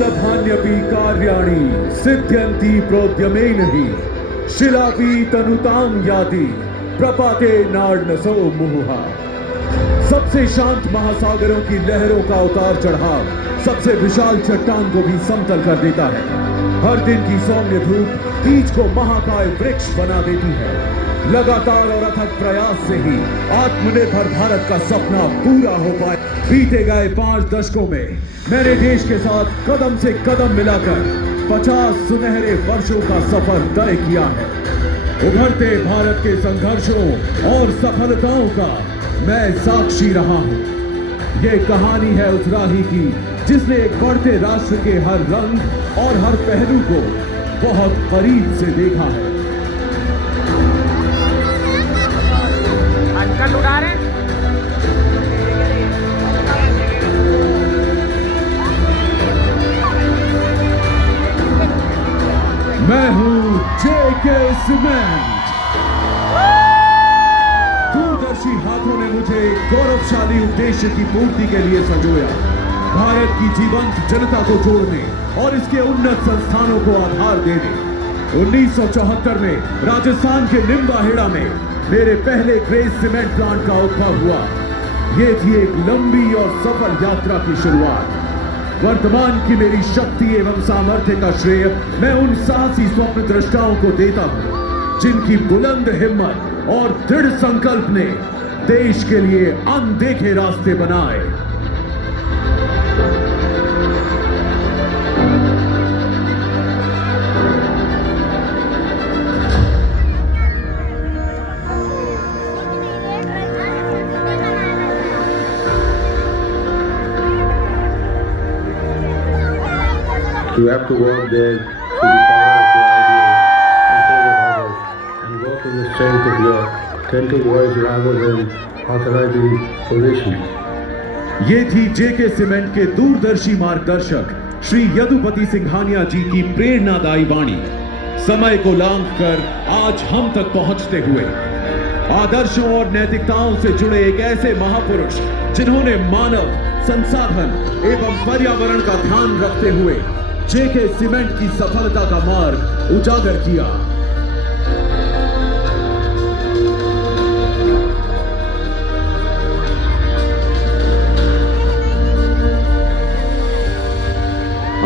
वल्लभान्यपि कार्याणि सिद्ध्यन्ति प्रोद्यमेन हि शिलापि तनुतां याति प्रपाते नार्नसो मुहुः। सबसे शांत महासागरों की लहरों का उतार चढ़ाव सबसे विशाल चट्टान को भी समतल कर देता है। हर दिन की सौम्य धूप बीज को महाकाय वृक्ष बना देती है। लगातार और अथक प्रयास से ही आत्मनिर्भर भारत का सपना पूरा हो पाए। बीते गए 5 दशकों में मैंने देश के साथ कदम से कदम मिलाकर 50 सुनहरे वर्षों का सफर तय किया है। उभरते भारत के संघर्षों और सफलताओं का मैं साक्षी रहा हूं। ये कहानी है उस राही की जिसने एक बढ़ते राष्ट्र के हर रंग और हर पहलू को बहुत करीब से देखा है। अंकल उड़ा रहे हैं। मैं हूं जेके सीमेंट। दूरदर्शी हाथों ने मुझे गौरवशाली उद्देश्य की पूर्ति के लिए संजोया। भारत की जीवंत जनता को जोड़ने और इसके उन्नत संस्थानों को आधार देने। 1974 में राजस्थान के निम्बाहेड़ा में मेरे पहले ग्रेस सीमेंट प्लांट का उद्भव हुआ। ये थी एक लंबी और सफल यात्रा की शुरुआत। वर्तमान की मेरी शक्ति एवं सामर्थ्य का श्रेय मैं उन साहसी स्वप्न दृष्टाओं को देता हूं जिनकी बुलंद हिम्मत और दृढ़ संकल्प ने देश के लिए अनदेखे रास्ते बनाए। You have to work there to the power of your ideas and for the others, and work on the strength of your authentic voice rather than authorizing position. ये थी जेके सीमेंट के दूरदर्शी मार्गदर्शक श्री यदुपति सिंघानिया जी की प्रेरणादायी वाणी। समय को लांघ कर आज हम तक पहुंचते हुए आदर्शों और नैतिकताओं से जुड़े एक ऐसे महापुरुष जिन्होंने मानव संसाधन एवं पर्यावरण का ध्यान रखते हुए जेके सीमेंट की सफलता का मार्ग उजागर किया।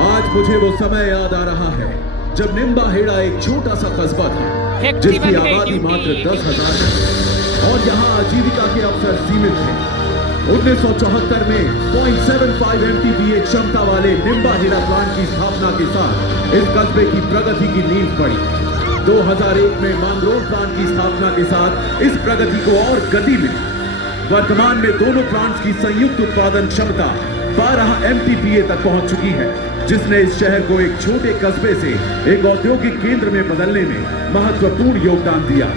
आज मुझे वो समय याद आ रहा है जब निम्बाहेड़ा एक छोटा सा कस्बा था जिसकी आबादी मात्र 10,000 है और यहाँ आजीविका के अवसर सीमित थे। 1974 में 0.75 MTPA क्षमता वाले निम्बाहेड़ा प्लांट की स्थापना के साथ इस कस्बे की प्रगति की नींव पड़ी। 2001 में मांगरोल प्लांट की स्थापना के साथ इस प्रगति को और गति मिली। वर्तमान में दोनों प्लांट्स की संयुक्त उत्पादन क्षमता 12 MTPA तक पहुंच चुकी है, जिसने इस शहर को एक छोटे कस्बे से एक औद्योगिक केंद्र में बदलने में महत्वपूर्ण योगदान दिया।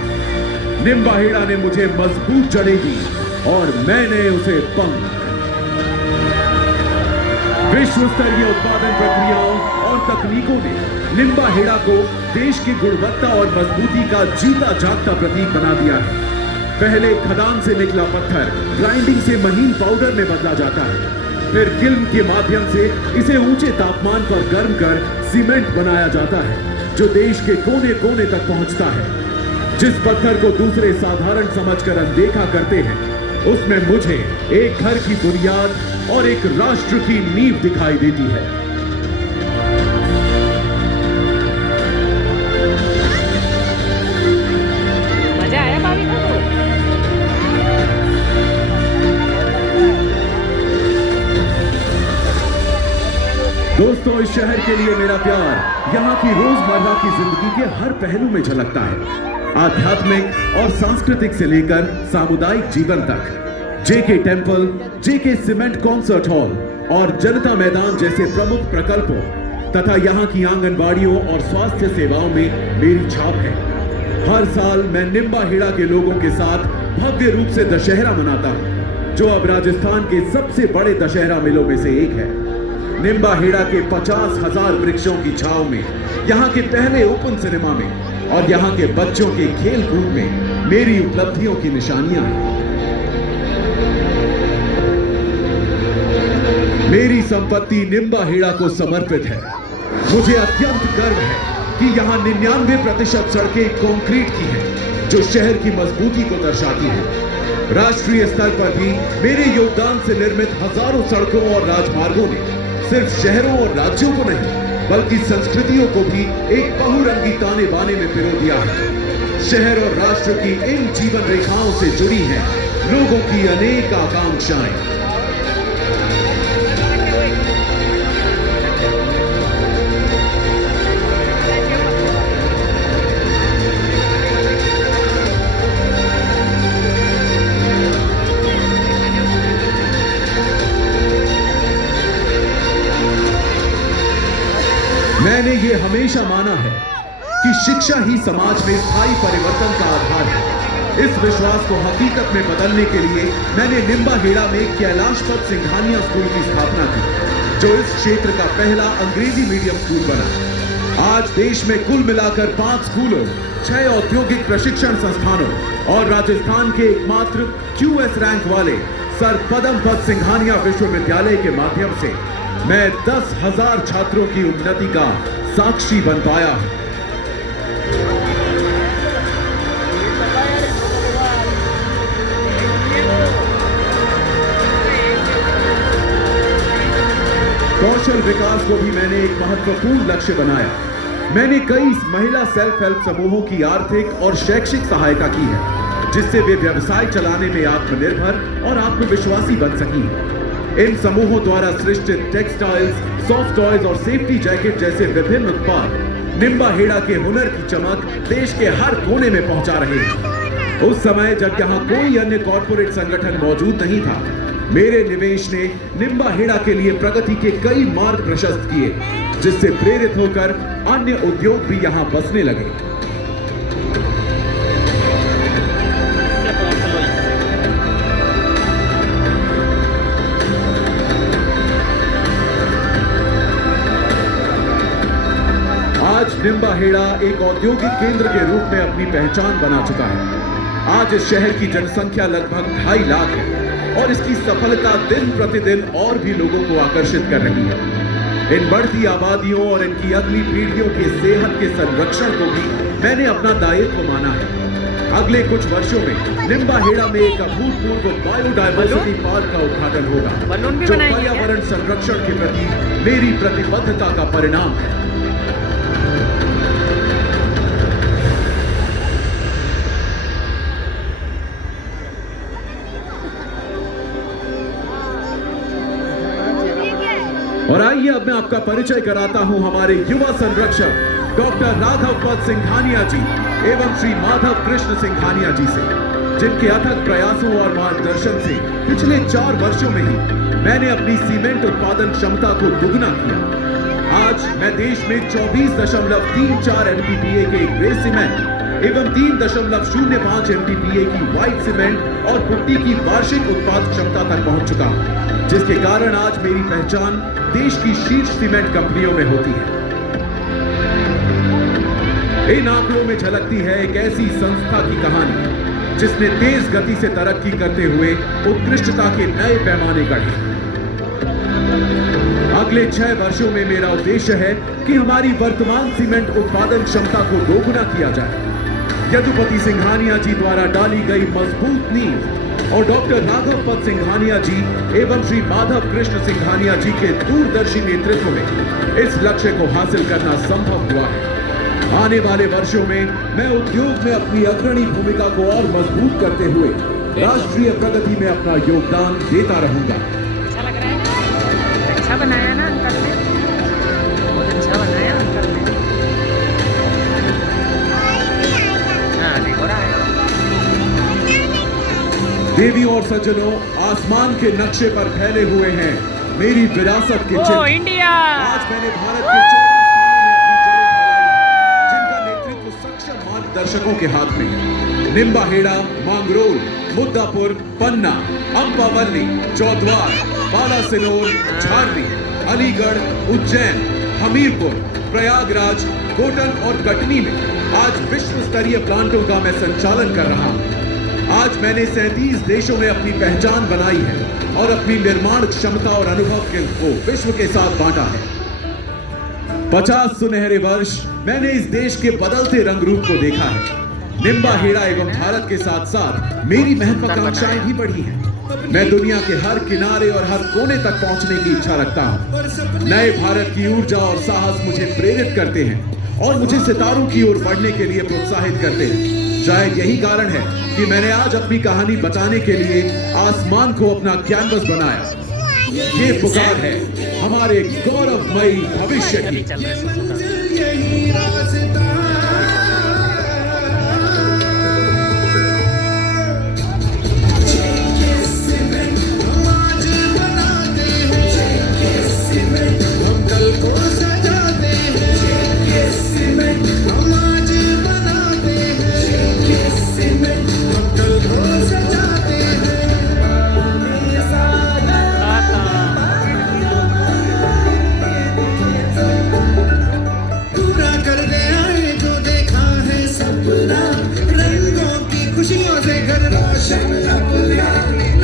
निम्बाहेड़ा ने मुझे मजबूत जड़ें दी और मैंने उसे पंख। विश्व स्तरीय उत्पादन प्रक्रियाओं और तकनीकों ने निम्बाहेड़ा को देश की गुणवत्ता और मजबूती का जीता जागता प्रतीक बना दिया है। पहले खदान से निकला पत्थर ग्राइंडिंग से महीन पाउडर में बदला जाता है, फिर किल्न के माध्यम से इसे ऊंचे तापमान पर गर्म कर सीमेंट बनाया जाता है जो देश के कोने कोने तक पहुंचता है। जिस पत्थर को दूसरे साधारण समझकर अनदेखा करते हैं उसमें मुझे एक घर की बुनियाद और एक राष्ट्र की नींव दिखाई देती है। मजा आया भाभी को? दोस्तों, इस शहर के लिए मेरा प्यार यहाँ की रोजमर्रा की जिंदगी के हर पहलू में झलकता है, आध्यात्मिक और सांस्कृतिक से लेकर सामुदायिक जीवन तक। जेके टेम्पल, जेके सीमेंट कॉन्सर्ट हॉल और जनता मैदान जैसे प्रमुख प्रकल्पों तथा यहाँ की आंगनबाड़ियों और स्वास्थ्य सेवाओं में मेरी छाप है। हर साल मैं निम्बाहेड़ा के लोगों के साथ भव्य रूप से दशहरा मनाता हूँ, जो अब राजस्थान के सबसे बड़े दशहरा मेलों में से एक है। निम्बाहेड़ा के 50,000 वृक्षों की छांव में, यहाँ के पहले ओपन सिनेमा में और यहाँ के बच्चों के खेल कूद में मेरी उपलब्धियों की निशानियां हैं। मेरी संपत्ति निम्बाहेड़ा को समर्पित है। मुझे अत्यंत गर्व है कि यहाँ 99% सड़कें कंक्रीट की हैं, जो शहर की मजबूती को दर्शाती है। राष्ट्रीय स्तर पर भी मेरे योगदान से निर्मित हजारों सड़कों और राजमार्गों ने सिर्फ शहरों और राज्यों को नहीं, बल्कि संस्कृतियों को भी एक बहुरंगी ताने बाने में पिरो दिया है। शहर और राष्ट्र की इन जीवन रेखाओं से जुड़ी हैं लोगों की अनेक आकांक्षाएं। मैंने ये हमेशा माना है कि शिक्षा ही समाज में स्थायी परिवर्तन का आधार है। इस विश्वास को हकीकत में बदलने के लिए मैंने निम्बाहेड़ा में कैलाशपत सिंघानिया स्कूल की स्थापना की, जो इस क्षेत्र का पहला अंग्रेजी मीडियम स्कूल बना। आज देश में कुल मिलाकर 5 स्कूलों, 6 औद्योगिक प्रशिक्षण संस्थानों और राजस्थान के एकमात्र QS रैंक वाले सर पदमपत सिंघानिया विश्वविद्यालय के माध्यम से मैं 10,000 छात्रों की उन्नति का साक्षी बन पाया हूं। कौशल विकास को भी मैंने एक महत्वपूर्ण लक्ष्य बनाया। मैंने कई महिला सेल्फ हेल्प समूहों की आर्थिक और शैक्षिक सहायता की है, जिससे वे व्यवसाय चलाने में आत्मनिर्भर और आत्मविश्वासी बन सकी। इन समूहों द्वारा सृष्टित टेक्सटाइल्स, सॉफ्ट टॉयज और सेफ्टी जैकेट जैसे विभिन्न उत्पाद निम्बाहेड़ा के हुनर की चमक देश के हर कोने में पहुंचा रहे हैं। उस समय जब यहाँ कोई अन्य कॉर्पोरेट संगठन मौजूद नहीं था, मेरे निवेश ने निम्बाहेड़ा के लिए प्रगति के कई मार्ग प्रशस्त किए, जिससे प्रेरित होकर अन्य उद्योग भी यहाँ बसने लगे। आज निम्बाहेड़ा एक औद्योगिक केंद्र के रूप में अपनी पहचान बना चुका है। आज इस शहर की जनसंख्या लगभग 2.5 लाख है और इसकी सफलता दिन प्रतिदिन और भी लोगों को आकर्षित कर रही है। इन बढ़ती आबादियों और इनकी अगली पीढ़ियों के सेहत के संरक्षण को भी मैंने अपना दायित्व माना है। अगले कुछ वर्षों में निम्बाहेड़ा में एक अभूतपूर्व बायोडायवर्सिटी पार्क का उद्घाटन होगा, जो पर्यावरण संरक्षण के प्रति मेरी प्रतिबद्धता का परिणाम है। और आइए अब मैं आपका परिचय कराता हूं हमारे युवा संरक्षक डॉक्टर राघवपत सिंघानिया जी एवं श्री माधव कृष्ण सिंघानिया जी से, जिनके अथक प्रयासों और मार्गदर्शन से पिछले 4 वर्षों में ही मैंने अपनी सीमेंट उत्पादन क्षमता को दुगना किया। आज मैं देश में 24.34 MTPA के ग्रे सीमेंट एवं 3.05 MTPA की व्हाइट सीमेंट और पुट्टी की वार्षिक उत्पाद क्षमता तक पहुंच चुका हूं, जिसके कारण आज मेरी पहचान देश की शीर्ष सीमेंट कंपनियों में होती है। इन आंकड़ों में झलकती है एक ऐसी संस्था की कहानी जिसने तेज गति से तरक्की करते हुए उत्कृष्टता के नए पैमाने गढ़े। अगले 6 वर्षों में मेरा उद्देश्य है कि हमारी वर्तमान सीमेंट उत्पादन क्षमता को दोगुना किया जाए। यदुपति सिंघानिया जी द्वारा डाली गई मजबूत नींव और डॉक्टर राघवपत सिंघानिया जी एवं श्री माधव कृष्ण सिंघानिया जी के दूरदर्शी नेतृत्व में इस लक्ष्य को हासिल करना संभव हुआ है। आने वाले वर्षों में मैं उद्योग में अपनी अग्रणी भूमिका को और मजबूत करते हुए राष्ट्रीय प्रगति में अपना योगदान देता रहूंगा। अच्छा लग रहा है? अच्छा बनाया ना अंकल ने, बहुत अच्छा बनाया अंकल ने। हाँ, देखो रहा है। देवियों और सज्जनों, आसमान के नक्शे पर फैले हुए हैं मेरी विरासत के चिन्ह। इंडिया! आज मैंने भारत के 14 जिनका नेतृत्व सक्षम मार्गदर्शकों के हाथ में। निम्बाहेड़ा, मांगरोल, मुद्दापुर, पन्ना, अंपावली, चौद्वार, बालासिनोर, झारवी, अलीगढ़, उज्जैन, हमीरपुर, प्रयागराज, कोटन और कटनी में आज विश्व स्तरीय प्लांटों का मैं संचालन कर रहा हूं। आज आज मैंने 37 देशों में अपनी पहचान बनाई है और अपनी निर्माण क्षमता और अनुभव को विश्व के साथ बांटा है। 50 सुनहरे वर्ष मैंने इस देश के बदलते रंग रूप को देखा है। निम्बा हेड़ा एवं भारत के साथ साथ मेरी महत्वाकांक्षाएं भी बढ़ी हैं। मैं दुनिया के हर किनारे और हर कोने तक पहुंचने की इच्छा रखता हूं। नए भारत की ऊर्जा और साहस मुझे प्रेरित करते हैं और मुझे सितारों की ओर बढ़ने के लिए प्रोत्साहित करते हैं। शायद यही कारण है कि मैंने आज अपनी कहानी बताने के लिए आसमान को अपना कैनवस बनाया। ये पुकार है हमारे गौरवमयी भविष्य की। चल रहे खुशियों से घर रोशन अपना